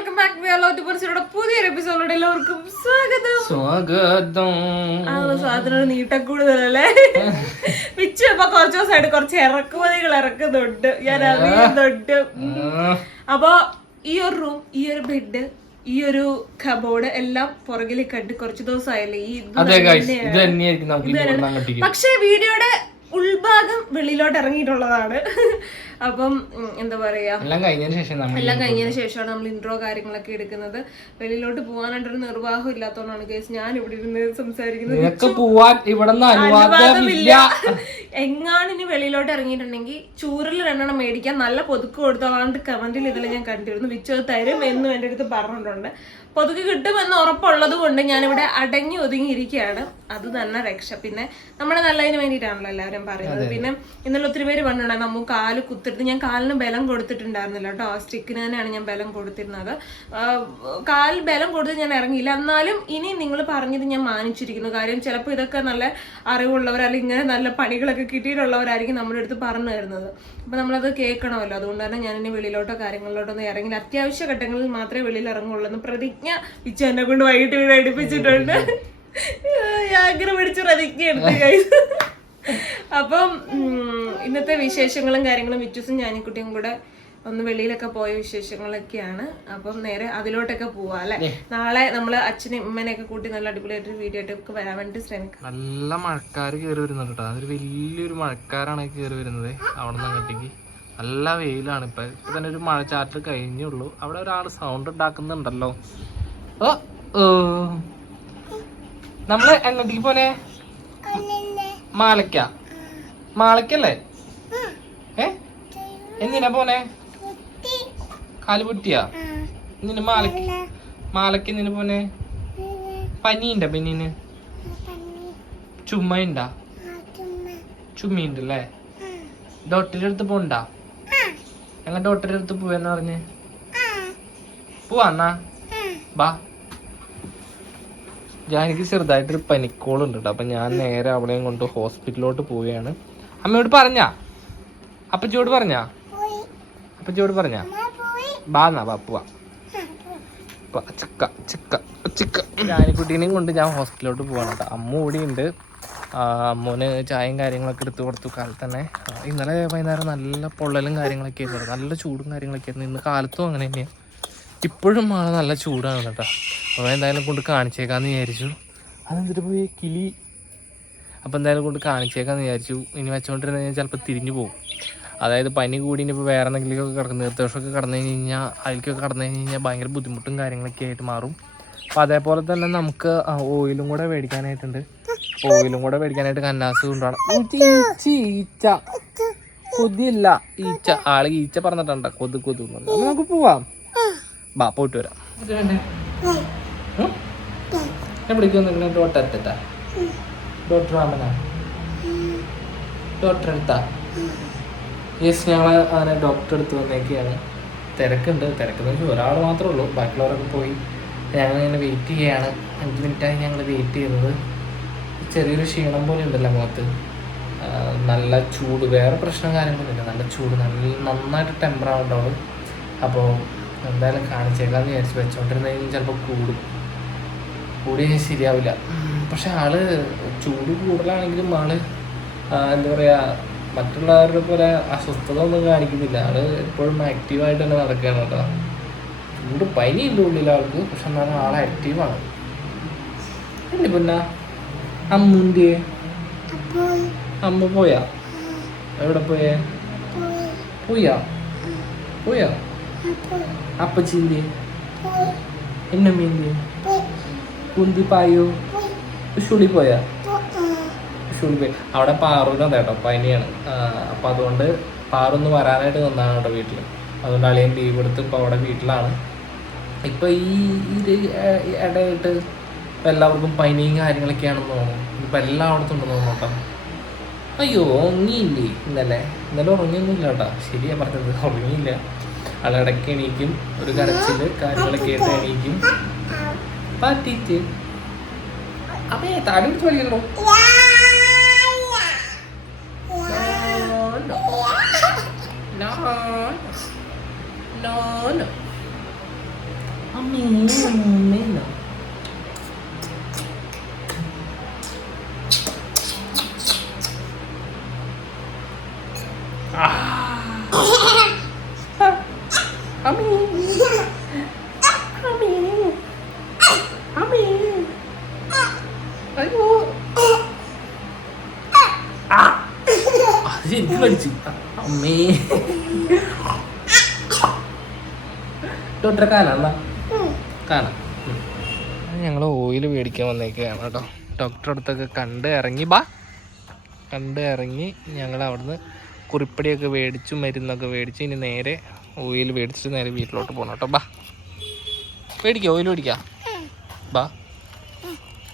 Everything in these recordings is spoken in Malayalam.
വെൽക്കം ബാക്ക് വേളോട്ട് കുറിച്ചുള്ള പുതിയൊരു എപ്പിസോഡിലൂടെ എല്ലാവർക്കും സ്വാഗതം. സ്വാഗതം. ആ സാധനം നീട്ടം കൂടുതലല്ലേ? മിച്ചു ഇപ്പൊ കുറച്ച് ദിവസമായിട്ട് കുറച്ച് ഇറക്കുമതികൾ ഇറക്കുന്നുണ്ട്. ഞാൻ അറിയുന്നുണ്ട്. അപ്പൊ ഈ ഒരു റൂം ഈ ഒരു ബെഡ് ഈ ഒരു കബോർഡ് എല്ലാം പുറകിലേക്ക് കണ്ട് കുറച്ച് ദിവസമായല്ലേ? ഈ ഇത് പക്ഷേ വീഡിയോയുടെ ഉൾഭാഗം വെളിയിലോട്ട് ഇറങ്ങിയിട്ടുള്ളതാണ്. അപ്പം എന്താ പറയാ? എല്ലാം കഴിഞ്ഞതിന് ശേഷം എല്ലാം കഴിഞ്ഞതിന് ശേഷമാണ് നമ്മൾ ഇൻട്രോ കാര്യങ്ങളൊക്കെ എടുക്കുന്നത്. വെളിയിലോട്ട് പോകാനായിട്ടൊരു നിർവാഹം ഇല്ലാത്തതുകൊണ്ടാണ് കേസ് ഞാൻ ഇവിടെ ഇരുന്ന് സംസാരിക്കുന്നത്. എങ്ങാണിന് വെളിയിലോട്ട് ഇറങ്ങിയിട്ടുണ്ടെങ്കിൽ ചൂറിൽ രണ്ടെണ്ണം മേടിക്കാൻ നല്ല പൊതുക്ക് കൊടുത്തോളാണ്ട് കമന്റിൽ ഇതിൽ ഞാൻ കണ്ടിരുന്നു. വിച്ചത് തരും എന്നും എന്റെ അടുത്ത് പറഞ്ഞിട്ടുണ്ട്. പൊതുക്ക് കിട്ടുമെന്ന് ഉറപ്പുള്ളത് കൊണ്ട് ഞാനിവിടെ അടങ്ങി ഒതുങ്ങിയിരിക്കുകയാണ്. അത് തന്നെ രക്ഷ. പിന്നെ നമ്മുടെ നല്ലതിന് വേണ്ടിയിട്ടാണല്ലോ എല്ലാവരും പറയുന്നത്. പിന്നെ ഇന്നലെ ഒത്തിരി പേര് പറഞ്ഞിട്ടുണ്ടായിരുന്നു നമുക്ക് കാൽ കുത്തിട്ട് ഞാൻ കാലിന് ബലം കൊടുത്തിട്ടുണ്ടായിരുന്നില്ല കേട്ടോ. സ്റ്റിക്കിന് തന്നെയാണ് ഞാൻ ബലം കൊടുത്തിരുന്നത്. കാൽ ബലം കൊടുത്ത് ഞാൻ ഇറങ്ങിയില്ല. എന്നാലും ഇനി നിങ്ങൾ പറഞ്ഞത് ഞാൻ മാനിച്ചിരിക്കുന്നു. കാര്യം ചിലപ്പോൾ ഇതൊക്കെ നല്ല അറിവുള്ളവർ അല്ലെങ്കിൽ ഇങ്ങനെ നല്ല പണികളൊക്കെ കിട്ടിയിട്ടുള്ളവരായിരിക്കും നമ്മുടെ അടുത്ത് പറഞ്ഞു തരുന്നത്. അപ്പൊ നമ്മളത് കേൾക്കണമല്ലോ. അതുകൊണ്ട് തന്നെ ഞാൻ ഇനി വെളിയിലോട്ടോ കാര്യങ്ങളിലോട്ടോ ഒന്നും ഇറങ്ങില്ല. അത്യാവശ്യ ഘട്ടങ്ങളിൽ മാത്രമേ വെളിയിൽ ഇറങ്ങുള്ളൂ എന്ന് പ്രതിജ്ഞ വിച്ചു എന്നെ കൊണ്ട് വൈകിട്ട് വീട് അടുപ്പിച്ചിട്ടുണ്ട്. ആഗ്രഹം പിടിച്ച് പ്രതിജ്ഞ എടുത്ത് അപ്പം ഇന്നത്തെ വിശേഷങ്ങളും കാര്യങ്ങളും വിറ്റുസും ഞാനിക്കുട്ടിയും കൂടെ ഒന്ന് വെളിയിലൊക്കെ പോയ വിശേഷങ്ങളൊക്കെയാണ്. അപ്പം നേരെ അതിലോട്ടൊക്കെ പോവാ അല്ലെ? നാളെ നമ്മൾ അച്ഛനെയും ഉമ്മനെയൊക്കെ കൂട്ടി നല്ല അടിപൊളിയായിട്ട് വീഡിയോ ആയിട്ട് വരാൻ വേണ്ടി ശ്രമിക്കാം. നല്ല മഴക്കാര് കയറി വരുന്നുണ്ട് കേട്ടോ. അതൊരു വലിയൊരു മഴക്കാരാണ് കയറി വരുന്നത് അവിടെ നിന്ന് അങ്ങോട്ടേക്ക്. നല്ല വെയിലാണ്. ഇപ്പൊ ഇപ്പൊ തന്നെ ഒരു മഴച്ചാറ്റൽ കഴിഞ്ഞുള്ളൂ അവിടെ ഒരാൾ സൗണ്ട് ഉണ്ടാക്കുന്നുണ്ടല്ലോ. ഓ ഓ. നമ്മൾ എങ്ങോട്ടേക്ക് പോനെ മാളയ്ക്ക മാളയ്ക്കല്ലേ ഏ? എന്തിനാ പോനെ കാൽ പൊട്ടിയാ? എന്തിനാ മാലയ്ക്ക്? മാലയ്ക്ക് എന്തിനാ പോനെ പനിയുണ്ട പെണ്ണിന്? ചുമയുണ്ടാ? ചുമയുണ്ടല്ലേ? ഡോക്ടറുടെ അടുത്ത് പോണ്ട? ഞങ്ങൾ ഡോക്ടറുടെ അടുത്ത് പോവെന്ന് പറഞ്ഞ്? പോവാ എന്നാ. ബാ. ഞാൻ എനിക്ക് ചെറുതായിട്ടൊരു പനിക്കോളുണ്ട് കേട്ടോ അപ്പം ഞാൻ നേരെ അവളെയും കൊണ്ട് ഹോസ്പിറ്റലിലോട്ട് പോവുകയാണ്. അമ്മയോട് പറഞ്ഞാ? അപ്പച്ചിയോട് പറഞ്ഞാ? അപ്പച്ചിയോട് പറഞ്ഞാ? ബാന്നാ എന്നാ ബാ പോവാ. പ- ചിക്ക ചിക്ക ചിക്ക. ജാനിക്കുട്ടീനെയും കൊണ്ട് ഞാൻ ഹോസ്പിറ്റലിലോട്ട് പോവാണ് കേട്ടോ അമ്മ ഓടിയുണ്ട് അമ്മൂന് ചായയും കാര്യങ്ങളൊക്കെ എടുത്ത് കൊടുത്തു കാലത്ത് തന്നെ ഇന്നലെ വൈകുന്നേരം നല്ല പൊള്ളലും കാര്യങ്ങളൊക്കെ ആയിരുന്നു നല്ല ചൂടും കാര്യങ്ങളൊക്കെ ആയിരുന്നു ഇന്ന് കാലത്തും അങ്ങനെ തന്നെയാണ് ഇപ്പോഴും മഴ നല്ല ചൂടാണ് കേട്ടോ. അപ്പോൾ എന്തായാലും കൊണ്ട് കാണിച്ചേക്കാന്ന് വിചാരിച്ചു. അതെന്തിട്ട് പോയി കിളി? അപ്പോൾ എന്തായാലും കൊണ്ട് കാണിച്ചേക്കാന്ന് വിചാരിച്ചു. ഇനി വെച്ചുകൊണ്ടിരുന്ന ഞാൻ ചിലപ്പോൾ തിരിഞ്ഞു പോകും. അതായത് പനി കൂടി ഇനിയിപ്പോൾ വേറെ എന്തെങ്കിലുമൊക്കെ കിടക്കും നിർദ്ദേശമൊക്കെ കടന്നു കഴിഞ്ഞ് കഴിഞ്ഞാൽ അതിലേക്കൊക്കെ കടന്നു കഴിഞ്ഞ് കഴിഞ്ഞാൽ ഭയങ്കര ബുദ്ധിമുട്ടും കാര്യങ്ങളൊക്കെ ആയിട്ട് മാറും. അപ്പോൾ അതേപോലെ തന്നെ നമുക്ക് ഓയിലും കൂടെ മേടിക്കാനായിട്ടുണ്ട്. ഓയിലും കൂടെ മേടിക്കാനായിട്ട് കന്നാസ് ഈച്ച കൊതിയല്ല. ഈച്ച ആൾ ഈച്ച പറഞ്ഞിട്ടുണ്ട്? കൊതു കൊതു നമുക്ക് പോവാം. ബാ പോയിട്ട് വരാം? ഞാൻ വിളിക്കുന്നു ഡോക്ടർ എടുത്തിട്ടാ ഡോക്ടർ രാമനാ ഡോക്ടർ എടുത്താ യെസ് ഞങ്ങൾ അതിനെ ഡോക്ടർ എടുത്ത് വന്നേക്കാണ്. തിരക്കുണ്ട്. തിരക്കെന്ന് വെച്ചാൽ ഒരാൾ മാത്രമേ ഉള്ളൂ. ബാക്കിയുള്ളവരൊക്കെ പോയി. ഞങ്ങൾ ഇങ്ങനെ വെയിറ്റ് ചെയ്യാണ്. അഞ്ച് മിനിറ്റായി ഞങ്ങൾ വെയിറ്റ് ചെയ്യുന്നത്. ചെറിയൊരു ക്ഷീണം പോലെ ഉണ്ടല്ലോ മുഖത്ത്. നല്ല ചൂട്. വേറെ പ്രശ്നം കാര്യങ്ങളൊന്നുമില്ല. നല്ല ചൂട്. നല്ല നന്നായിട്ട് ടെമ്പർ ആവുണ്ടാവും അപ്പോൾ എന്തായാലും കാണിച്ചേക്കാന്ന് വിചാരിച്ചു വെച്ചോണ്ടിരുന്നെങ്കിൽ ചിലപ്പോൾ കൂടും. കൂടി ശരിയാവില്ല. പക്ഷെ ആൾ ചൂട് കൂടുതലാണെങ്കിലും ആൾ എന്താ പറയാ മറ്റുള്ളവരുടെ പോലെ അസ്വസ്ഥത ഒന്നും കാണിക്കുന്നില്ല. ആൾ എപ്പോഴും ആക്റ്റീവായിട്ട് തന്നെ നടക്കുകയാണ് കേട്ടോ. ചൂട് പനിയുണ്ട് ഉള്ളിൽ ആൾക്ക്. പക്ഷെ എന്നാലും ആൾ ആക്റ്റീവാണ് എന്റെ പിന്നെ? അമ്മുന്റെ അമ്മ പോയാ? എവിടെ പോയേ? പോയാ. പോയാ? അപ്പച്ചിന്റെ എന്നമ്മീന്റെ കുന്തി പായോ ഉഷുളി പോയാ? ഉഷുളി പോയി. അവിടെ പാറൂന് അതെ കേട്ടോ പനിയാണ്. അപ്പൊ അതുകൊണ്ട് പാറൊന്ന് വരാനായിട്ട് നിന്നാണ് കേട്ടോ വീട്ടിൽ അതുകൊണ്ട് അളിയൻ ലീവ് എടുത്ത് ഇപ്പോൾ അവിടെ വീട്ടിലാണ്. ഇപ്പോൾ ഈ ഇത് ഇടയായിട്ട് ഇപ്പം എല്ലാവർക്കും പനിയും കാര്യങ്ങളൊക്കെയാണെന്ന് തോന്നുന്നു. ഇപ്പൊ എല്ലായിടത്തും ഉണ്ടെന്ന് തോന്നുന്നു കേട്ടോ. അയ്യോ ഉറങ്ങിയില്ലേ ഇന്നലെ? ഇന്നലെ ഉറങ്ങിയൊന്നുമില്ല കേട്ടോ. ശരിയാ പറഞ്ഞത് ഉറങ്ങിയില്ല. ആളിടയ്ക്ക് എണീക്കും. ഒരു കരച്ചിൽ കാര്യങ്ങളൊക്കെ ആയിട്ട് എണീക്കും. പറ്റിച്ച് അമ്മേ താടി പിടിച്ച് കളിക്കണോ no. അമ്മേ അമ്മേന്നോ അയ്യോ ആ അത് എനിക്ക് കടിച്ചു അമ്മേ കാണാം. ഞങ്ങൾ ഓയിൽ മേടിക്കാൻ വന്നേക്കുകയാണ് കേട്ടോ. ഡോക്ടറെ അടുത്തൊക്കെ കണ്ട് ഇറങ്ങി ബാ. കണ്ട് ഇറങ്ങി ഞങ്ങൾ അവിടുന്ന് കുറിപ്പടിയൊക്കെ മേടിച്ചു മരുന്നൊക്കെ മേടിച്ച്. ഇനി നേരെ ഓയിൽ മേടിച്ചിട്ട് നേരെ വീട്ടിലോട്ട് പോകണം കേട്ടോ ബാ. മേടിക്കാം ഓയിൽ മേടിക്കാം? ബാ.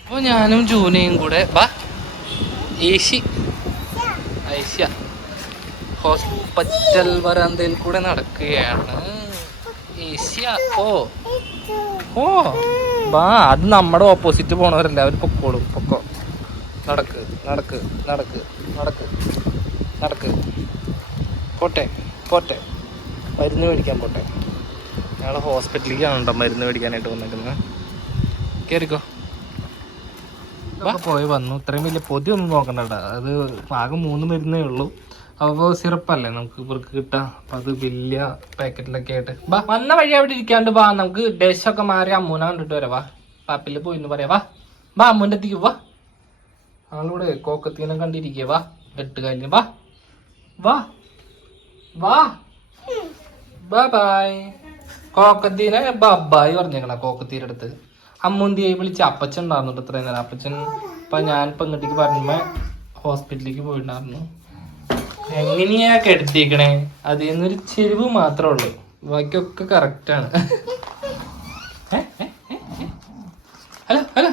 അപ്പോൾ ഞാനും ജൂനയും കൂടെ ബാ. ഏശി. ഐശ്യ ഹോസ്പിറ്റൽ വരാന്തയിൽ കൂടെ നടക്കുകയാണ്. ഓ. ഓ. ബാ അത് നമ്മുടെ ഓപ്പോസിറ്റ് പോണവരല്ലേ അവർ പൊക്കോളും. പൊക്കോ. നടക്ക് നടക്ക് നടക്ക് നടക്ക് നടക്ക്. പോട്ടെ പോട്ടെ. മരുന്ന് മേടിക്കാൻ പോട്ടെ. ഞങ്ങൾ ഹോസ്പിറ്റലിലേക്കാണ് കേട്ടോ മരുന്ന് മേടിക്കാനായിട്ട് വന്നേക്കുന്നത് കയറിക്കോ പോയി വന്നു. ഇത്രയും വലിയ പൊതി ഒന്നും നോക്കണ്ട കേട്ടോ. അത് ആകെ മൂന്ന് മരുന്നേ ഉള്ളൂ. അപ്പോൾ സിറപ്പല്ലേ? നമുക്ക് ഇവർക്ക് കിട്ടാം. അപ്പം അത് വലിയ പാക്കറ്റിലൊക്കെ ആയിട്ട്. ബാ വന്ന വഴി അവിടെ ഇരിക്കാണ്ട് വാ നമുക്ക് ഡേശൊക്കെ മാറി അമ്മൂന കണ്ടിട്ട് വരാം. വാ പാപ്പിൽ പോയി എന്ന് പറയാം. വാ വാ അമ്മൂന്റെ അടുത്തേക്ക് വാ. ആളിവിടെ കോക്കത്തീനെ കണ്ടിരിക്കുക വാ എട്ട് കഴിഞ്ഞ്. വാ വാ വാ. ബൈ ബൈ കോക്കത്തീനെ ബാബായി പറഞ്ഞേക്കണ കോക്കത്തീരെ അടുത്ത്. അമ്മൂന്തിയെ വിളിച്ച് അപ്പച്ചൻ ഉണ്ടായിരുന്നു ഇത്രയും നേരം. അപ്പച്ചൻ ഇപ്പൊ ഞാൻ ഇപ്പൊ ഇങ്ങോട്ടേക്ക് പറഞ്ഞ ഹോസ്പിറ്റലിലേക്ക് പോയിട്ടുണ്ടായിരുന്നു എങ്ങനെയാ കെടുത്തിക്കണേ അതിൽ നിന്നൊരു ചെരുവ് മാത്രമേ ഉള്ളൂ. ബാക്കിയൊക്കെ കറക്റ്റാണ് ഹലോ ഹലോ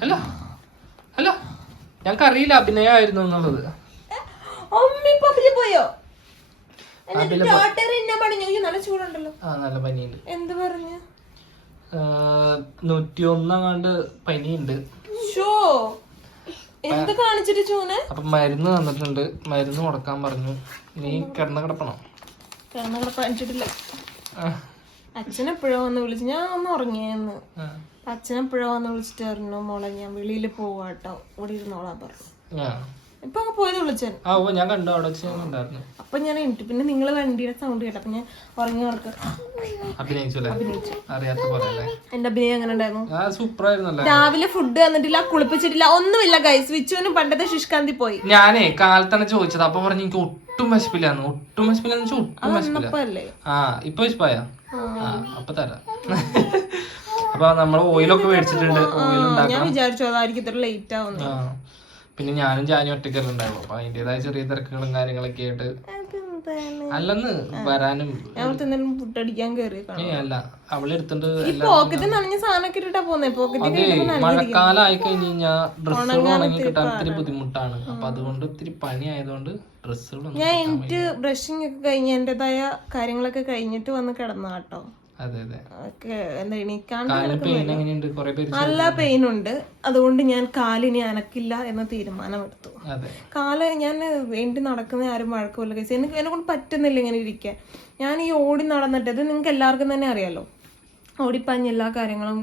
ഹലോ ഹലോ. ഞങ്ങൾക്ക് അറിയില്ല അഭിനയമായിരുന്നു എന്നുള്ളത് പോയോ? നല്ല പനിയുണ്ട്. എന്ത് പറഞ്ഞു? നൂറ്റി ഒന്നാണ്ട് പനിയുണ്ട്. ഷോ എന്ത് കാണിച്ചിട്ട് ചൂന്? അപ്പൊ മരുന്ന് തന്നിട്ടുണ്ട്. മരുന്ന് കൊടുക്കാൻ പറഞ്ഞു. നീ കിടന്ന കിടപ്പണം. കിടന്ന കിടപ്പ് കാണിച്ചിട്ടില്ല. അച്ഛൻ എപ്പോഴോ വന്ന് വിളിച്ച്? ഞാൻ ഒന്ന് ഉറങ്ങിയെന്ന്. അച്ഛൻ എപ്പോഴോ വന്ന് വിളിച്ചിട്ട് പറഞ്ഞു മോളെ ഞാൻ വെളിയിൽ പോവാട്ടോ. ഇവിടെ ഇരുന്നോളാ പറഞ്ഞു. ഇപ്പൊ അങ്ങ് പോയത് വിളിച്ചൻ ആ ഓ ഞാൻ കണ്ടു. അവിടെ വെച്ച് ഞാൻ കണ്ടായിരുന്നു. അപ്പൊ ഞാൻ എണീറ്റു. പിന്നെ നിങ്ങൾ വണ്ടിയുടെ സൗണ്ട് കേട്ടു. അപ്പൊ ഞാൻ ഉറങ്ങി ഉറക്ക അഭിനയിച്ചു. അല്ലേ അറിയാത്ത പോലെ അല്ലേ? എന്റെ അഭിനയം എങ്ങനെ ഉണ്ടായിരുന്നു? ആ സൂപ്പർ ആയിരുന്നല്ലേ രാവിലെ ഫുഡ് തന്നിട്ടില്ല കുളിപ്പിച്ചിട്ടില്ല ഒന്നുമില്ല ഗൈസ് വിച്ചുവിനും പണ്ടത്തെ ശിഷ്കാന്തി പോയി. ഞാനേ കാലത്തന്നെ ചോദിച്ചത്. അപ്പൊ പറഞ്ഞു എനിക്ക് ഒട്ടും വിശപ്പില്ലാന്ന് ഒട്ടും വിശപ്പില്ലാന്ന് വെച്ചാൽ ഒട്ടും വിശപ്പില്ല. ആ ഇപ്പൊ വിശപ്പായ? ആ. അപ്പൊ തരാം. അപ്പൊ നമ്മൾ ഓയിലൊക്കെ മേടിച്ചിട്ടുണ്ട്. ഓയിൽ ഞാൻ വിചാരിച്ചു അതായിരിക്കും ഇത്ര ലേറ്റ് ആവുന്നത് പിന്നെ ഞാനും ജാനും ഒറ്റയ്ക്കല്ല ഉണ്ടാവും അപ്പൊ അതിന്റേതായ ചെറിയ തിരക്കുകളും കാര്യങ്ങളൊക്കെ ആയിട്ട് അല്ലെന്ന് വരാനും അല്ല അവൾ എടുത്തിട്ട് മഴക്കാലം ആയി കഴിഞ്ഞ് കഴിഞ്ഞാൽ ഡ്രസ്സുകൾ ഉണങ്ങി കിട്ടാൻ ഇത്തിരി ബുദ്ധിമുട്ടാണ്. അപ്പൊ അതുകൊണ്ട് ഒത്തിരി പണി ആയതുകൊണ്ട് ഡ്രസ്സുകൾ ഞാൻ എനിക്ക് ബ്രഷിംഗ് ഒക്കെ കഴിഞ്ഞ് എന്റേതായ കാര്യങ്ങളൊക്കെ കഴിഞ്ഞിട്ട് വന്ന് കിടന്നു നല്ല പെയിൻ ഉണ്ട് അതുകൊണ്ട് ഞാൻ കാലിനി അനക്കില്ല എന്ന തീരുമാനമെടുത്തു. കാൽ ഞാൻ വേണ്ടി നടക്കുന്ന ആരും വഴക്കമില്ല കേസ് എനിക്ക് എന്നെ കൊണ്ട് പറ്റുന്നില്ല ഇങ്ങനെ ഇരിക്കാൻ. ഞാൻ ഈ ഓടി നടന്നിട്ട് ഇത് നിങ്ങൾക്ക് എല്ലാവർക്കും തന്നെ അറിയാലോ? ഓടിപ്പാഞ്ഞ് എല്ലാ കാര്യങ്ങളും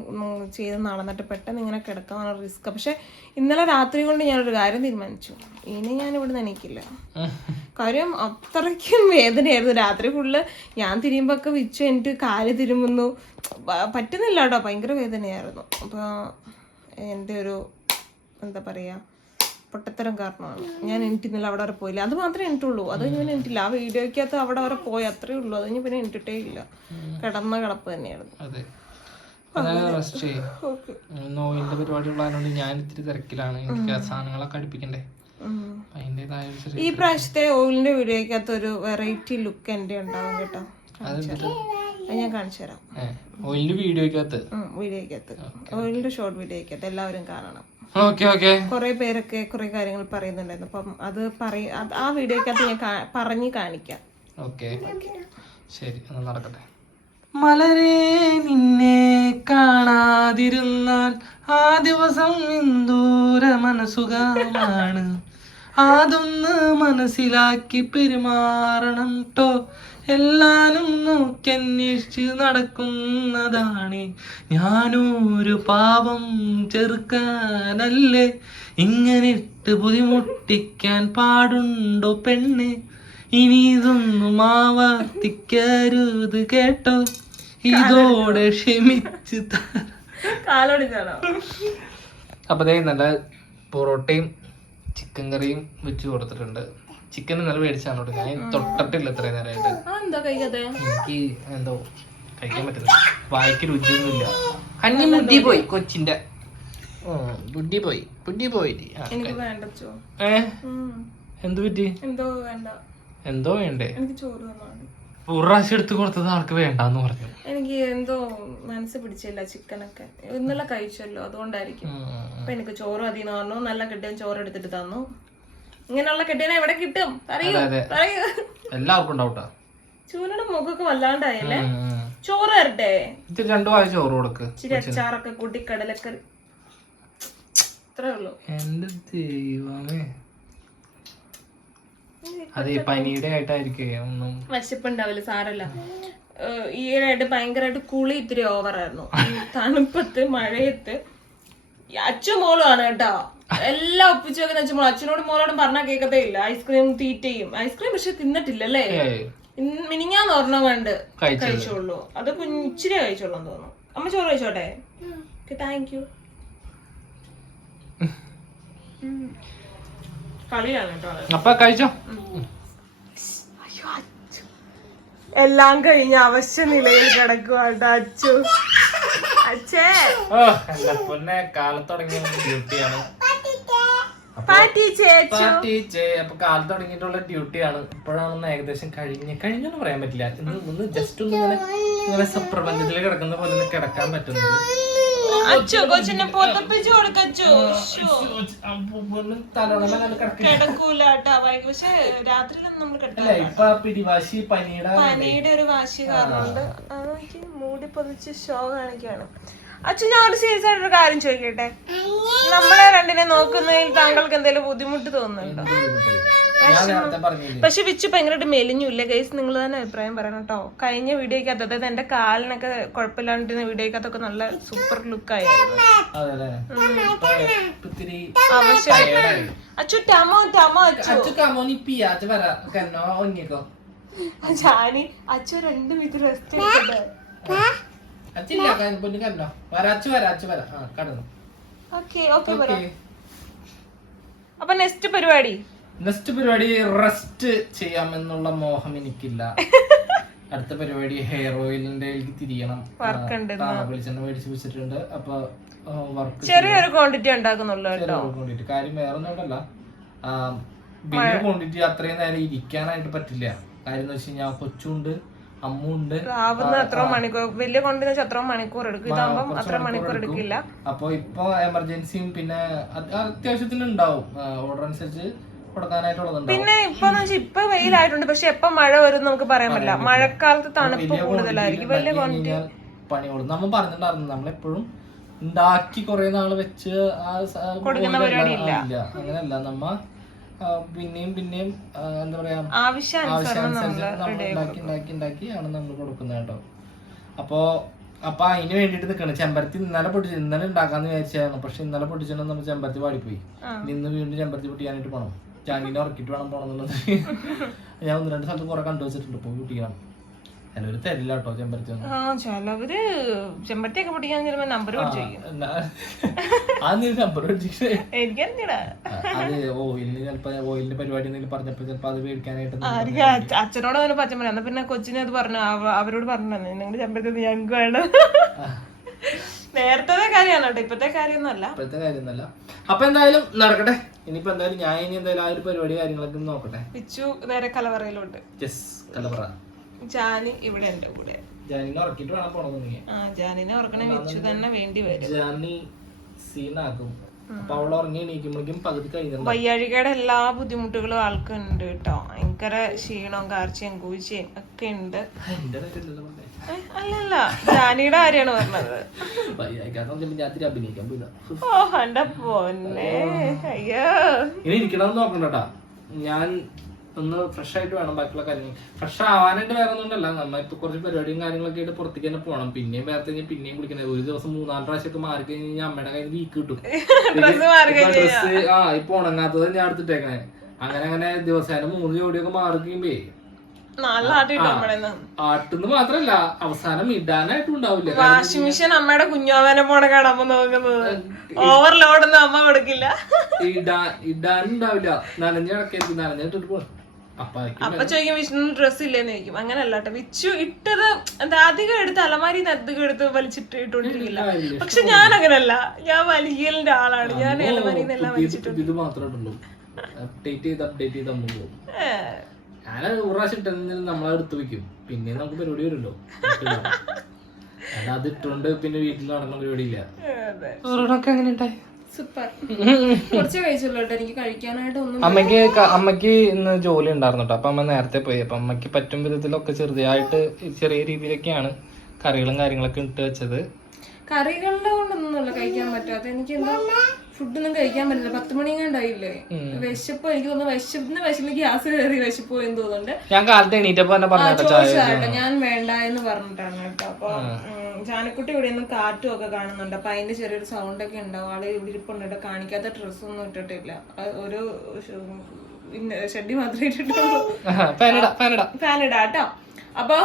ചെയ്ത് നടന്നിട്ട് പെട്ടെന്ന് ഇങ്ങനെ കിടക്കാൻ റിസ്ക് പക്ഷെ ഇന്നലെ രാത്രി കൊണ്ട് ഞാനൊരു കാര്യം തീരുമാനിച്ചു. ഇനി ഞാൻ ഇവിടെ നനയ്ക്കില്ല കാര്യം അത്രയ്ക്കും വേദനയായിരുന്നു. രാത്രി ഫുള്ള് ഞാൻ തിരിയുമ്പോ ഒക്കെ വിച്ചു എനിക്ക് കാൽ തിരുമുന്നു. പറ്റുന്നില്ല കേട്ടോ. ഭയങ്കര വേദനയായിരുന്നു. അപ്പൊ എന്റെ ഒരു എന്താ പറയാ പൊട്ടത്തരം കാരണമാണ്. ഞാൻ എനിക്കുന്നില്ല അവിടെ വരെ പോയില്ല. അത് മാത്രമേ എനിട്ടുള്ളൂ അത് ഞാൻ എനിക്കില്ല ആ വീഡിയോയ്ക്കകത്ത് അവിടെ വരെ പോയി. അത്രേ ഉള്ളൂ. അത് കഴിഞ്ഞ് പിന്നെ എനിട്ടിട്ടേ ഇല്ല. കിടന്ന കിടപ്പ് തന്നെയായിരുന്നു. നോയിന്റെ പരിപാടി ഉള്ളതുകൊണ്ട് ഞാൻ ഇത്തിരി തിരക്കിലാണ്. എനിക്ക് സാധനങ്ങളൊക്കെ അടുപ്പിക്കണ്ടേ? ഈ പ്രാവശ്യത്തെ ഓയിലിന്റെ വീഡിയോയ്ക്കകത്ത് ഒരു വെറൈറ്റി ലുക്ക് എന്റെ ഉണ്ടാവും കേട്ടോ. അത് ഞാൻ കാണിച്ചു തരാം. ഓയിലിന്റെ വീഡിയോക്കകത്ത് ഉം, വീഡിയോയ്ക്കകത്ത്. ഓയിലിന്റെ ഷോർട്ട് വീഡിയോയ്ക്കകത്ത് എല്ലാവരും കാണണം. കുറെ പേരൊക്കെ കുറെ കാര്യങ്ങൾ പറയുന്നുണ്ടായിരുന്നു. അപ്പം അത് പറയ ആ വീഡിയോക്കകത്ത് ഞാൻ പറഞ്ഞു കാണിക്കാം. ഓക്കെ. ശരി നടക്കട്ടെ. മലരെ നിന്നെ കാണാതിരുന്നാൽ ആ ദിവസം എന്തൂര മനസുഖമാണ് അതൊന്ന് മനസ്സിലാക്കി പെരുമാറണം ട്ടോ. എല്ലാരും നോക്കി അന്വേഷിച്ച് നടക്കുന്നതാണ്. ഞാനൊരു പാപം ചെറുക്കാനല്ലേ? ഇങ്ങനെ ഇട്ട് ബുദ്ധിമുട്ടിക്കാൻ പാടുണ്ടോ പെണ്ണ്? ഇനി ഇതൊന്നും ആവർത്തിക്കരുത് കേട്ടോ. ഇതോടെ ക്ഷമിച്ച് അപ്പൊ നല്ല പൊറോട്ടയും ചിക്കൻ കറിയും വെച്ച് കൊടുത്തിട്ടുണ്ട്. ചിക്കൻ നല്ല മേടിച്ചാണ് കേട്ടോ. ഞാൻ തൊട്ടിട്ടില്ല ഇത്രയും നേരമായിട്ട് എനിക്ക് എന്തോ കഴിക്കാൻ പറ്റുന്നില്ല വായിക്ക് രുചിയൊന്നുമില്ല. കഞ്ഞി മുടി പോയി കൊച്ചിന്റെ. ബുദ്ധി പോയി. ബുദ്ധി പോയി ഏ? എന്ത് പറ്റി? എന്തോ വേണ്ട. എന്തോ വേണ്ടേ? എനിക്ക് ചോറ് തന്നാണ് ഒരു പ്രാവശ്യം എടുത്ത് കൊടുത്തത് ആൾക്ക് വേണ്ടെന്ന് പറഞ്ഞു. എനിക്ക് എന്തോ മനസ്സ് പിടിച്ചില്ല ചിക്കനൊക്കെ. ഇന്നലെ കഴിച്ചല്ലോ അതുകൊണ്ടായിരിക്കും. അപ്പൊ എനിക്ക് ചോറ് മതി പറഞ്ഞു. നല്ല കിട്ടിയ ചോറ് എടുത്തിട്ട് തന്നു. ഇങ്ങനെയുള്ള കെട്ടിയനെ എവിടെ കിട്ടും? പറയൂ. പറയൂ. എല്ലാവർക്കും ഉണ്ടാവട്ടാ ചൂനയുടെ മുഖമൊക്കെ വല്ലാണ്ടായല്ലേ ചോറ് തരട്ടെ ഇത് രണ്ടു വായ ചോറ് കൊടുക്ക്. ഇച്ചിരി അച്ചാറൊക്കെ കൂട്ടി കടലക്കറി. ഇത്രേ ഉള്ളൂ. എന്റെ ദൈവമേ. അതെ പനിയുടെ ആയിട്ടായിരിക്കും ഒന്നും. വിശപ്പുണ്ടാവില്ല സാരല്ല. ഈയിടെയായിട്ട് ഭയങ്കരമായിട്ട് കുളി ഇത്തിരി ഓവറായിരുന്നു തണുപ്പത്ത് മഴയത്ത്. അച്ഛൻ മോളുമാണ് കേട്ടോ. എല്ലാം ഒപ്പിച്ചു വെക്കുന്ന അച്ഛൻ മോളും. അച്ഛനോടും മോളോടും പറഞ്ഞാൽ കേൾക്കത്തേ ഇല്ല. ഐസ്ക്രീം തീറ്റയും. ഐസ്ക്രീം പക്ഷെ തിന്നിട്ടില്ല അല്ലേ മിനിങ്ങാന്ന് പറഞ്ഞ കണ്ട് കഴിച്ചോളൂ. അത് ഇച്ചിരി കഴിച്ചോളൂ തോന്നുന്നു. അമ്മ ചോറ് കഴിച്ചോട്ടെ? Thank you. അപ്പൊ കഴിച്ചോ? എല്ലാം കഴിഞ്ഞ അവശ്യ നിലയിൽ കിടക്കുവാട്ടോ അച്ചു. അച്ഛേ ഓ പൊന്നെ കാലത്ത് തുടങ്ങിയ ഡ്യൂട്ടിയാണ്. അപ്പൊ കാലത്ത് തുടങ്ങിയിട്ടുള്ള ഡ്യൂട്ടിയാണ്. ഇപ്പോഴാണെന്ന് ഏകദേശം കഴിഞ്ഞ കഴിഞ്ഞൊന്നും പറയാൻ പറ്റില്ല. ഇന്ന് ഒന്ന് ജസ്റ്റ് ഒന്ന് ഇങ്ങനെ ഇങ്ങനെ സപ്രപഞ്ചത്തിൽ കിടക്കുന്ന പോലെ ഒന്ന് കിടക്കാൻ പറ്റുന്നത്. ഇപ്പൊ പിടിവാശി പനിയുടെ പനിയുടെ ഒരു വാശി കാരണം മൂടി പൊതിച്ച് ഷോ കാണിക്കാണ്. അച്ഛൻ ഞാൻ ഒരു സീരിയസ് ആയിട്ടൊരു കാര്യം ചോദിക്കട്ടെ? നമ്മളെ രണ്ടിനെ നോക്കുന്നതിൽ താങ്കൾക്ക് എന്തെങ്കിലും ബുദ്ധിമുട്ട് തോന്നുന്നുണ്ടോ? പക്ഷെ വിച്ച് ഭയങ്കരമായിട്ട് മെലിഞ്ഞില്ല ഗൈസ് നിങ്ങൾ തന്നെ അഭിപ്രായം പറയണം കേട്ടോ. കഴിഞ്ഞ വീഡിയോക്കകത്ത് അതായത് എന്റെ കാലിനൊക്കെ കുഴപ്പമില്ലാണ്ടിരുന്ന വീഡിയോക്കകത്തൊക്കെ നല്ല സൂപ്പർ ലുക്ക് ആയിരുന്നു. അച്ചു ടമോ ടമോ അച്ചു അച്ചു കമോനി പിയാച്ച് കന്നോ ഒന്നിക്കോ ജാനി അച്ചു രണ്ട് മിനിറ്റ് റെസ്റ്റ് എടുക്കട്ടെ അച്ചില്ല പൊന്നു കന്നോ വരാച്ചു വരാച്ചു വരാ ആ കടന്നു. Okay okay okay. അപ്പൊ നെക്സ്റ്റ് പരിപാടി? നെക്സ്റ്റ് പരിപാടി റെസ്റ്റ് ചെയ്യാമെന്നുള്ള മോഹം എനിക്കില്ല. അടുത്ത പരിപാടി ഹെയർ ഓയിലിന്റെ തിരിയണം. വെളിച്ചെണ്ണ മേടിച്ച് വെച്ചിട്ടുണ്ട്. അപ്പൊ വർക്ക് ചെറിയൊരു ക്വാണ്ടിറ്റി ഉണ്ടാക്കുന്നുള്ളൂ ക്വാണ്ടിറ്റി കാര്യം വേറെ ഒന്നുകൊണ്ടല്ല വലിയ ക്വാണ്ടിറ്റി അത്രയും നേരം ഇരിക്കാനായിട്ട് പറ്റില്ല. കാര്യം എന്ന് വെച്ച് കഴിഞ്ഞാൽ കൊച്ചുണ്ട്. അമ്മുണ്ട്. ആവുന്ന അത്ര മണിക്കൂർ? വലിയ ക്വാണ്ടിറ്റി വെച്ചാൽ അത്ര മണിക്കൂർ എടുക്കും. ഇതാകുമ്പം അത്ര മണിക്കൂർ എടുക്കില്ല. അപ്പൊ ഇപ്പൊ എമർജൻസിയും പിന്നെ അത്യാവശ്യത്തിന് ഉണ്ടാവും ഓർഡർ അനുസരിച്ച് പിന്നെ ഇപ്പൊ ഇപ്പൊ വെയിലായിട്ടുണ്ട്. പക്ഷെ എപ്പൊ മഴ വരും നമുക്ക് പറയാൻ പറ്റില്ല. മഴക്കാലത്ത് തണുപ്പ് കൂടുതലായിരിക്കും. വലിയ ക്വാണ്ടിറ്റി പണി പണിയോടും. നമ്മൾ പറഞ്ഞിട്ടുണ്ടായിരുന്നു. നമ്മളെപ്പോഴും ഉണ്ടാക്കി കുറെ നാൾ വെച്ച് ആ കൊടുക്കുന്ന പരിപാടി ഇല്ല. അങ്ങനെയല്ല. നമ്മ പിന്നെയും പിന്നെയും എന്താ പറയാ ആവശ്യാനുസരണം ആവശ്യാനുസരിച്ച് ഉണ്ടാക്കി ഉണ്ടാക്കി ആണ് നമ്മൾ കൊടുക്കുന്നത് കേട്ടോ. അപ്പോ അപ്പൊ അതിന് വേണ്ടിട്ട് നിൽക്കണം. ചെമ്പരത്തി ഇന്നലെ പൊട്ടിച്ചു. ഇന്നലെ ഉണ്ടാക്കാന്ന് വിചാരിച്ചായിരുന്നു പക്ഷെ ഇന്നലെ പൊട്ടിച്ചിട്ട് നമ്മൾ ചെമ്പരത്തി പാടിപ്പോയി. ഇന്ന് വീണ്ടും ചെമ്പരത്തി പൊട്ടിക്കാനായിട്ട് പോണം. ജാനിനെ ഉറക്കിട്ട് വേണം പോണം എന്നുള്ളത്. ഞാൻ ഒന്ന് രണ്ട് സ്ഥലത്ത് കുറെ കണ്ടു വെച്ചിട്ടുണ്ട് പോയി പൊട്ടിക്കണം. ചിലവര് തരില്ല കേട്ടോ ചെമ്പരത്തി ഒന്നും. ആ ചിലവര് ചെമ്പരത്തിയൊക്കെ പൊട്ടിക്കാൻ ചിലപ്പോ നമ്പർ ചോദിക്കും ആ നീ നമ്പർ എനിക്കറിഞ്ഞിടാ. അത് ഓയിലിന് ചിലപ്പോ ഓയിലിന്റെ പരിപാടി എന്തെങ്കിലും പറഞ്ഞപ്പോ ചിലപ്പോ അത് മേടിക്കാനായിട്ട് അച്ഛനോട് അവന് പച്ചൻ പറഞ്ഞു എന്നാ പിന്നെ കൊച്ചിനെ അത് പറഞ്ഞു അവരോട് പറഞ്ഞു നിങ്ങൾ ചെമ്പരത്തി ഞങ്ങൾക്ക് വേണം നേരത്തെ കാര്യമാണ് കേട്ടോ ഇപ്പത്തെ കാര്യമൊന്നുമല്ല. ഇപ്പത്തെ കാര്യമൊന്നുമല്ല. അപ്പൊ എന്തായാലും നടക്കട്ടെ. ഇനിയിപ്പോ എന്തായാലും ഞാൻ ഇനി എന്തായാലും ആ ഒരു പരിപാടി കാര്യങ്ങളൊക്കെ നോക്കട്ടെ. പിച്ചു നേരെ കലവറയിലുണ്ട് യെസ് കലപ്പറ ജാനി ഇവിടെ എന്റെ കൂടെ. ജാനിനെ ഉറക്കിട്ട് വേണം ആ ജാനിനെ ഉറക്കണ വിച്ചു തന്നെ വേണ്ടി വരും. ജാനി സീനാക്കും അപ്പൊ അവൾ ഉറങ്ങി എണീക്കുമ്പോഴേക്കും പകുതി കഴിഞ്ഞിട്ടുണ്ടാവും വയ്യാഴികയുടെ എല്ലാ ബുദ്ധിമുട്ടുകളും ആൾക്കുണ്ട് കേട്ടോ. ഭയങ്കര ക്ഷീണവും കാർച്ചയും കൂച്ചയും ഒക്കെ ഉണ്ട്. എന്റെ കാര്യമല്ലല്ലോ പറഞ്ഞേ. അല്ലല്ല. ജാനിയുടെ കാര്യമാണ് പറഞ്ഞത്. വയ്യായിക്കാത്ത രാത്രി അഭിനയിക്കാൻ പോയില്ല. ഓ എന്റെ പൊന്നെ. അയ്യോ. ഇനി നോക്കണ്ടട്ടാ ഞാൻ ഒന്ന് ഫ്രഷ് ആയിട്ട് വേണം ബാക്കിയുള്ള കാര്യങ്ങൾ. ഫ്രഷ് ആവാനായിട്ട് വേറെ ഒന്നുമല്ല നമ്മൾ ഇപ്പൊ കുറച്ച് പരിപാടിയും കാര്യങ്ങളൊക്കെ ആയിട്ട് പുറത്തേക്ക് തന്നെ പോകണം പിന്നെയും വേറെ കഴിഞ്ഞാൽ പിന്നെയും വിളിക്കണേ ഒരു ദിവസം മൂന്നാൽ പ്രാവശ്യം ഒക്കെ മാറി കഴിഞ്ഞ് കഴിഞ്ഞാൽ അമ്മയുടെ കയ്യിൽ വീക്ക് കിട്ടും. ഡ്രസ്സ് ഡ്രസ് ആ ഇപ്പൊ ഉണങ്ങാത്തത് ഞാൻ എടുത്തിട്ടേക്കണേ. അങ്ങനെ അങ്ങനെ ദിവസേന മൂന്ന് ജോഡിയൊക്കെ മാറി കഴിയുമ്പേ ആട്ടുന്ന് മാത്രല്ല അവസാനം ഇടാനായിട്ടും ഉണ്ടാവില്ല. വാഷിംഗ് മെഷീൻ അമ്മയുടെ കുഞ്ഞോവനെ പോണ കാണാൻ നോക്കുന്നത്. ഓവർലോഡ് ഒന്നും അമ്മ കൊടുക്കില്ല. ഇടാൻ ഇടാനുണ്ടാവില്ല നനഞ്ഞ കിടക്കായിരിക്കും നനഞ്ഞിട്ടിട്ട് പോകും അപ്പൊ ചോദിക്കും വിഷ്ണു ഡ്രസ് ഇല്ലേന്ന് ചോദിക്കും. അങ്ങനല്ല കേട്ടോ വിച്ചു ഇട്ടത് എന്താ അധികം എടുത്ത് അലമാരി അധികം എടുത്ത് വലിച്ചിട്ട് ഇട്ടോണ്ടിരിക്കില്ല പക്ഷെ ഞാൻ അങ്ങനല്ല. ഞാൻ വലിയലിന്റെ ആളാണ്. ഞാൻ അലമാരി എല്ലാം പുതിയ പുതിയത് മാത്രമേ അപ്ഡേറ്റ് ചെയ്ത് അപ്ഡേറ്റ് ചെയ്ത് അമ്മ പോകും. ഞാൻ ഒരു പ്രാവശ്യം ഇട്ടെങ്കിൽ നമ്മളെ എടുത്ത് വെക്കും. പിന്നെ നമുക്ക് പരിപാടി വരുമല്ലോ. അത് ഇട്ടുണ്ട് പിന്നെ വീട്ടിൽ നടന്ന പരിപാടി ഇല്ല അതെ. എങ്ങനെ ഉണ്ടായി സൂപ്പർ കുറച്ച് കഴിച്ചുള്ളൂ എനിക്ക് കഴിക്കാനായിട്ട് ഒന്നും അമ്മയ്ക്ക് അമ്മയ്ക്ക് ഇന്ന് ജോലി ഉണ്ടായിരുന്നു കേട്ടോ. അപ്പൊ അമ്മ നേരത്തെ പോയി. അപ്പൊ അമ്മയ്ക്ക് പറ്റും വിധത്തിലൊക്കെ ചെറുതായിട്ട് ചെറിയ രീതിയിലൊക്കെയാണ് കറികളും കാര്യങ്ങളൊക്കെ ഇട്ട് വെച്ചത്. കറികളുടെ കൊണ്ടൊന്നുമല്ല കഴിക്കാൻ പറ്റാത്ത എനിക്ക് എന്താ ഫുഡൊന്നും കഴിക്കാൻ പറ്റില്ല. പത്ത് മണി കണ്ടായില്ലേ വിശപ്പ് എനിക്ക് തോന്നുന്നു വിശപ്പിന് വിശന്ന് ഗ്യാസ് കയറി വിശപ്പ് പോയെന്ന് തോന്നുന്നുണ്ട്. ഞാൻ കാലത്ത് എണീറ്റപ്പോ ചോദിച്ചാട്ടോ ഞാൻ വേണ്ട എന്ന് പറഞ്ഞിട്ടാണ് കേട്ടോ. അപ്പൊ ജാനക്കുട്ടി ഇവിടെ നിന്ന് കാറ്റും ഒക്കെ കാണുന്നുണ്ട്. അപ്പൊ അതിന്റെ ചെറിയൊരു സൗണ്ട് ഒക്കെ ഉണ്ടാവും. ആൾ ഇവിടെ ഇരിപ്പുണ്ട്. കേട്ടോ കാണിക്കാത്ത ഡ്രസ്സൊന്നും ഇട്ടിട്ടില്ല. ഒരു ഷെഡി മാത്രമേ ഇട്ടിട്ടുള്ളൂ. ഫാനിട കേട്ടോ. അപ്പൊ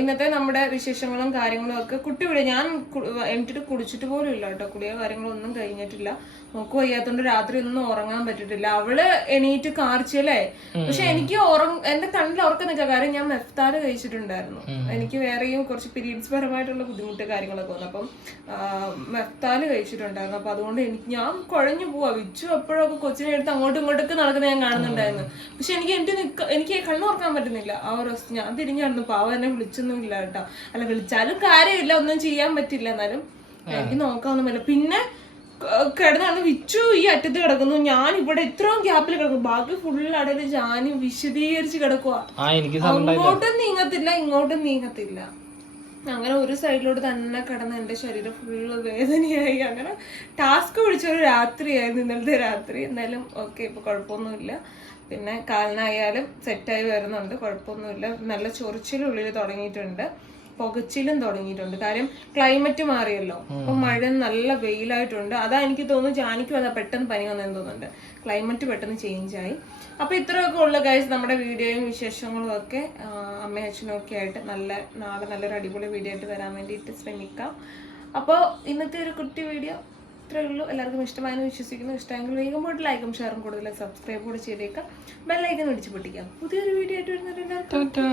ഇന്നത്തെ നമ്മുടെ വിശേഷങ്ങളും കാര്യങ്ങളും ഒക്കെ കുട്ടി ഇവിടെ ഞാൻ എണീറ്റിട്ട് കുടിച്ചിട്ട് പോലും ഇല്ല കേട്ടോ. കുടിയോ കാര്യങ്ങളൊന്നും കഴിഞ്ഞിട്ടില്ല. നോക്ക് വയ്യാത്തോണ്ട് രാത്രി ഒന്നും ഉറങ്ങാൻ പറ്റിട്ടില്ല അവൾ എണീറ്റ് കാർച്ചല്ലേ? പക്ഷെ എനിക്ക് ഉറങ്ങ എന്റെ കണ്ണിൽ ഉറക്കം നിൽക്കുക കാര്യം ഞാൻ മെഫ്താൽ കഴിച്ചിട്ടുണ്ടായിരുന്നു. എനിക്ക് വേറെയും കുറച്ച് പീരീഡ്സ് പരമായിട്ടുള്ള ബുദ്ധിമുട്ട് കാര്യങ്ങളൊക്കെ വന്നു. അപ്പം മെഫ്താൽ കഴിച്ചിട്ടുണ്ടായിരുന്നു. അപ്പൊ അതുകൊണ്ട് എനിക്ക് ഞാൻ കുഴഞ്ഞു പോവാ. വിച്ചു എപ്പോഴൊക്കെ കൊച്ചിനെ എടുത്ത് അങ്ങോട്ടും ഇങ്ങോട്ടൊക്കെ നടക്കുന്ന ഞാൻ കാണുന്നുണ്ടായിരുന്നു. പക്ഷെ എനിക്ക് എനിക്ക് നിക്ക എനിക്ക് കണ്ണുറക്കാൻ പറ്റുന്നില്ല. ആ ഒരു അവസ്ഥ. ഞാൻ തിരിഞ്ഞായിരുന്നു പാവ എന്നെ വിളിച്ചൊന്നും ഇല്ല കേട്ടോ. അല്ല വിളിച്ചാലും കാര്യമില്ല. ഒന്നും ചെയ്യാൻ പറ്റില്ല. എന്നാലും എനിക്ക് നോക്കാനൊന്നും പറ്റില്ല പിന്നെ കിടന്നാണ് വിച്ചു ഈ അറ്റത്ത് കിടക്കുന്നു. ഞാൻ ഇവിടെ ഇത്രയും ഗ്യാപ്പിൽ കിടക്കുന്നു. ബാക്കി ഫുൾ അടയിൽ ജാനി വിശദീകരിച്ച് കിടക്കുക അങ്ങോട്ടും നീങ്ങത്തില്ല ഇങ്ങോട്ടും നീങ്ങത്തില്ല. അങ്ങനെ ഒരു സൈഡിലോട്ട് തന്നെ കിടന്ന് എന്റെ ശരീരം ഫുള്ള് വേദനയായി. അങ്ങനെ ടാസ്ക് പിടിച്ച ഒരു രാത്രിയായിരുന്നു ഇന്നലത്തെ രാത്രി. എന്നാലും ഓക്കെ ഇപ്പൊ കുഴപ്പമൊന്നുമില്ല. പിന്നെ കാലിനായാലും സെറ്റായി വരുന്നുണ്ട്. കുഴപ്പമൊന്നുമില്ല. നല്ല ചൊറിച്ചിലും ഉള്ളിൽ തുടങ്ങിയിട്ടുണ്ട്. പുകച്ചിലും തുടങ്ങിയിട്ടുണ്ട്. കാര്യം ക്ലൈമറ്റ് മാറിയല്ലോ. അപ്പൊ മഴ നല്ല വെയിലായിട്ടുണ്ട്. അതാ എനിക്ക് തോന്നുന്നു ജാനിക്ക് വന്ന പെട്ടെന്ന് പനി വന്നെന്ന് തോന്നുന്നുണ്ട്. ക്ലൈമറ്റ് പെട്ടെന്ന് ചേഞ്ച് ആയി. അപ്പൊ ഇത്രയൊക്കെ ഉള്ള ഗൈസ് നമ്മുടെ വീഡിയോയും വിശേഷങ്ങളും ഒക്കെ. അമ്മയും അച്ഛനും ഒക്കെ ആയിട്ട് നല്ല നാളെ നല്ലൊരു അടിപൊളി വീഡിയോ ആയിട്ട് വരാൻ വേണ്ടിയിട്ട് ശ്രമിക്കാം. അപ്പോൾ ഇന്നത്തെ ഒരു കുട്ടി വീഡിയോ ഇത്രയേ ഉള്ളൂ. എല്ലാവർക്കും ഇഷ്ടമായെന്ന് വിശ്വസിക്കുന്നു. ഇഷ്ടമെങ്കിൽ വേഗം പോയിട്ട് ലൈക്കും ഷെയറും കൂടുതൽ സബ്സ്ക്രൈബ് കൂടെ ചെയ്തേക്കാം. ബെല്ലൈക്കൻ അടിച്ച് പൊട്ടിക്കാം. പുതിയൊരു വീഡിയോ ആയിട്ട് ടാറ്റാ.